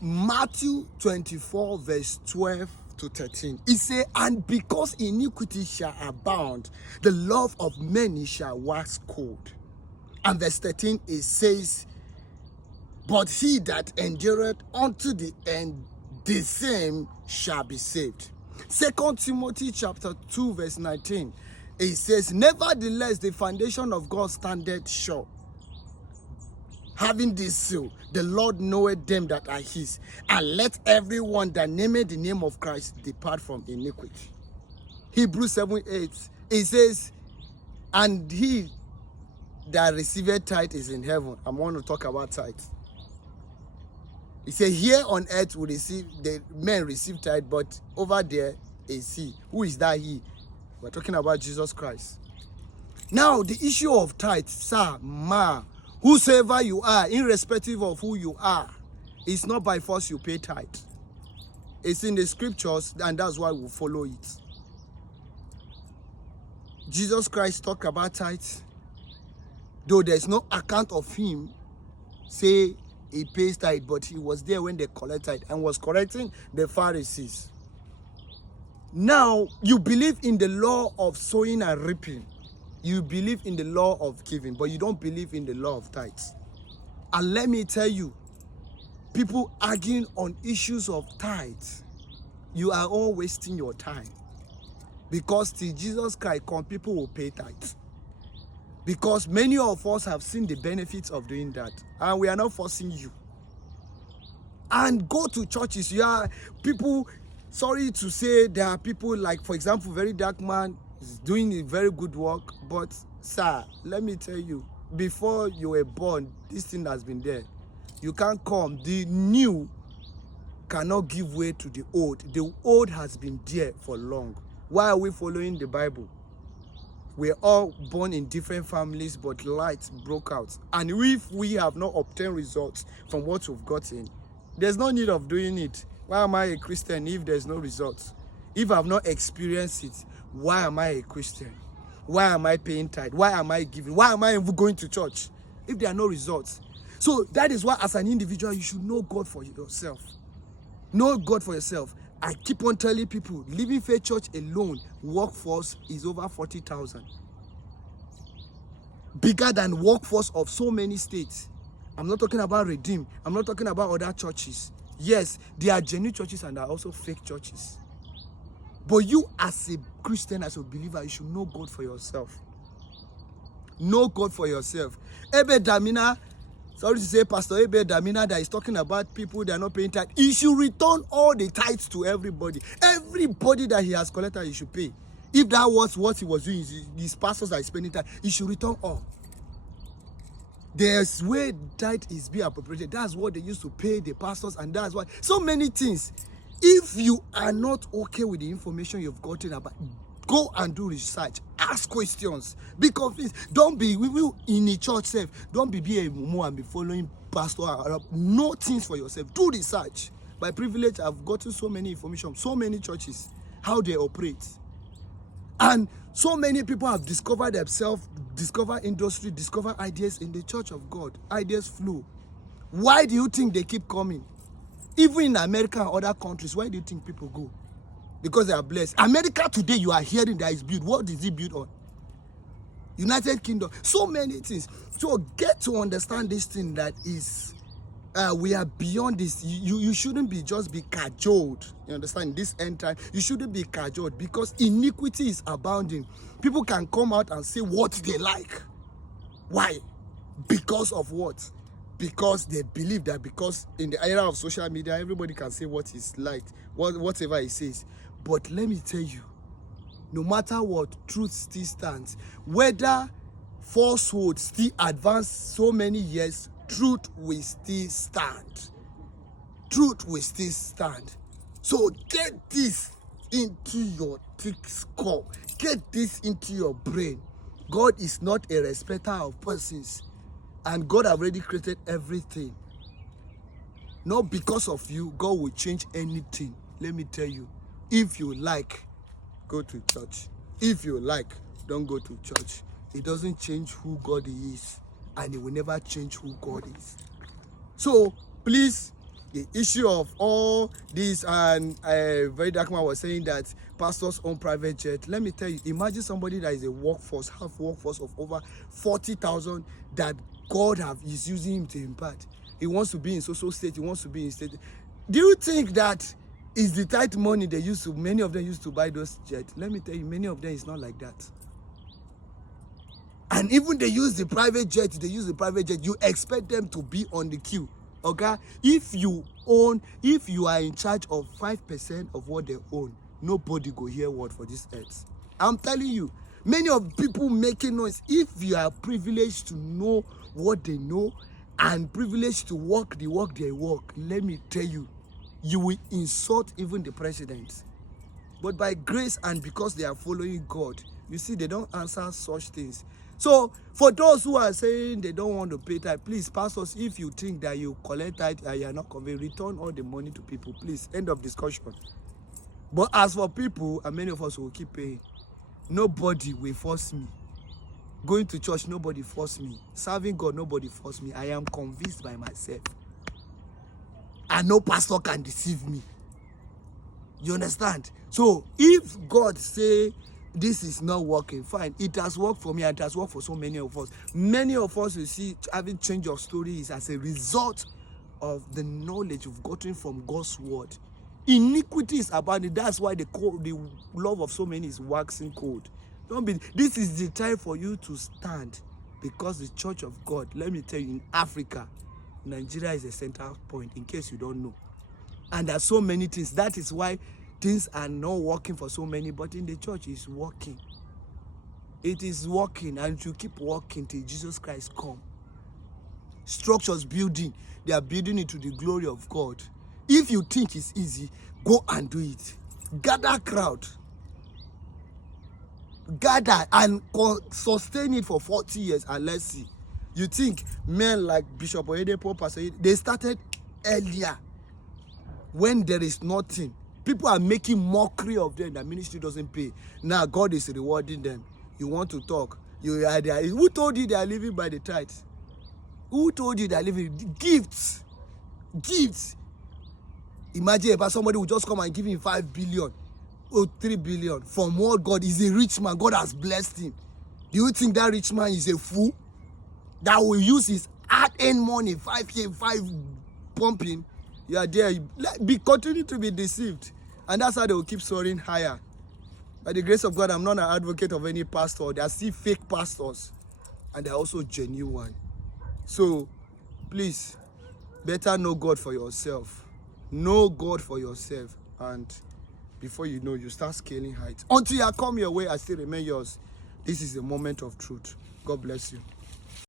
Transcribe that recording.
Matthew 24 verse 12 to 13. It says, and because iniquity shall abound, the love of many shall wax cold. And verse 13, it says, but he that endureth unto the end, the same shall be saved. 2 Timothy chapter 2 verse 19, it says, nevertheless the foundation of God standeth sure, having this seal, the Lord knoweth them that are his, and let everyone that nameth the name of Christ depart from iniquity. Hebrews 7:8, it says, and he that receiveth tithe is in heaven. I'm going to talk about tithe. He said, here on earth we receive, the men receive tithe, but over there is he. Who is that he? We're talking about Jesus Christ. Now, the issue of tithe, sir, ma, whosoever you are, irrespective of who you are, it's not by force you pay tithe. It's in the scriptures, and that's why we follow it. Jesus Christ talked about tithe, though there's no account of him say he pays tithe, but he was there when they collect tithe and was correcting the Pharisees. Now, you believe in the law of sowing and reaping. You believe in the law of giving, but you don't believe in the law of tithes. And let me tell you, people arguing on issues of tithes, you are all wasting your time. Because till Jesus Christ come, people will pay tithes. Because many of us have seen the benefits of doing that. And we are not forcing you. And go to churches. You are people, sorry to say, there are people like, for example, Very Dark Man is doing a very good work. But, sir, let me tell you, before you were born, this thing has been there. You can't come. The new cannot give way to the old. The old has been there for long. Why are we following the Bible? We're all born in different families, but light broke out. And if we have not obtained results from what we've gotten, there's no need of doing it. Why am I a Christian if there's no results? If I've not experienced it, why am I a Christian? Why am I paying tithe? Why am I giving? Why am I even going to church if there are no results? So that is why as an individual, you should know God for yourself. Know God for yourself. I keep on telling people, Living Faith Church alone, workforce is over 40,000. Bigger than workforce of so many states. I'm not talking about Redeem. I'm not talking about other churches. Yes, there are genuine churches and there are also fake churches. But you as a Christian, as a believer, you should know God for yourself. Know God for yourself. Abel Damina, sorry to say, Pastor Abel Damina, that is talking about people that are not paying tithe. He should return all the tithes to everybody. Everybody that he has collected, he should pay. If that was what he was doing, his pastors are spending tithe, he should return all. There's where tithe is being appropriated. That's what they used to pay the pastors, and that's why so many things. If you are not okay with the information you've gotten about, go and do research. Ask questions. Be confused. Don't be in a church self. Don't be a mumu and be following pastor. Know things for yourself. Do research. By privilege, I've gotten so many information, so many churches, how they operate. And so many people have discovered themselves, discover industry, discover ideas in the church of God. Ideas flow. Why do you think they keep coming? Even in America and other countries, why do you think people go? Because they are blessed. America today, you are hearing that is built. What is it built on? United Kingdom. So many things. So get to understand this thing that is, we are beyond this. You shouldn't be just be cajoled. You understand? This end time, you shouldn't be cajoled because iniquity is abounding. People can come out and say what they like. Why? Because of what? Because they believe that because in the era of social media, everybody can say what is liked, whatever he says. But let me tell you, no matter what, truth still stands. Whether falsehood still advance so many years, truth will still stand. Truth will still stand. So get this into your thick skull. Get this into your brain. God is not a respecter of persons. And God already created everything. Not because of you, God will change anything. Let me tell you. If you like, go to church. If you like, don't go to church. It doesn't change who God is. And it will never change who God is. So, please, the issue of all this, and very dark man was saying that pastors own private jet. Let me tell you, imagine somebody that is a workforce, half workforce of over 40,000 that God is using him to impart. He wants to be in social state, he wants to be in state. Do you think that is the tithe money they used to, many of them used to buy those jets? Let me tell you, many of them is not like that. And even they use the private jet, you expect them to be on the queue. Okay? If you are in charge of 5% of what they own, nobody go hear word for this earth. I'm telling you, many of people making noise, if you are privileged to know what they know and privileged to walk the walk they walk, let me tell you, you will insult even the president. But by grace and because they are following God, you see, they don't answer such things. So for those who are saying they don't want to pay tithe, please, pastors, if you think that you collect tithe and you are not convinced, return all the money to people, please. End of discussion. But as for people, and many of us will keep paying, nobody will force me. Going to church, nobody force me. Serving God, nobody force me. I am convinced by myself. And no pastor can deceive me. You understand? So if God say this is not working, fine. It has worked for me and it has worked for so many of us. Many of us, you see, having change of story is as a result of the knowledge we've gotten from God's word. Iniquity is abounding. That's why the love of so many is waxing cold. This is the time for you to stand, because the church of God, let me tell you, in Africa, Nigeria is a central point, in case you don't know. And there's so many things. That is why things are not working for so many, but in the church it's working. It is working, and you keep working till Jesus Christ come. Structures building, they are building it to the glory of God. If you think it's easy, go and do it. Gather crowd. Gather and sustain it for 40 years, and let's see. You think men like Bishop Oyedepo, Pastor, they started earlier when there is nothing. People are making mockery of them. The ministry doesn't pay. Now God is rewarding them. You want to talk? You are there. Who told you they are living by the tithe? Who told you they are living? Gifts. Imagine if somebody would just come and give him 5 billion or 3 billion from what God is. A rich man. God has blessed him. Do you think that rich man is a fool that will use his hard-earned money, 5 pumping? You are there. Continue to be deceived. And that's how they will keep soaring higher. By the grace of God, I'm not an advocate of any pastor. There are still fake pastors. And there are also genuine. So, please, better know God for yourself. Know God for yourself. And before you know, you start scaling heights. Until I come your way, I still remain yours. This is the moment of truth. God bless you.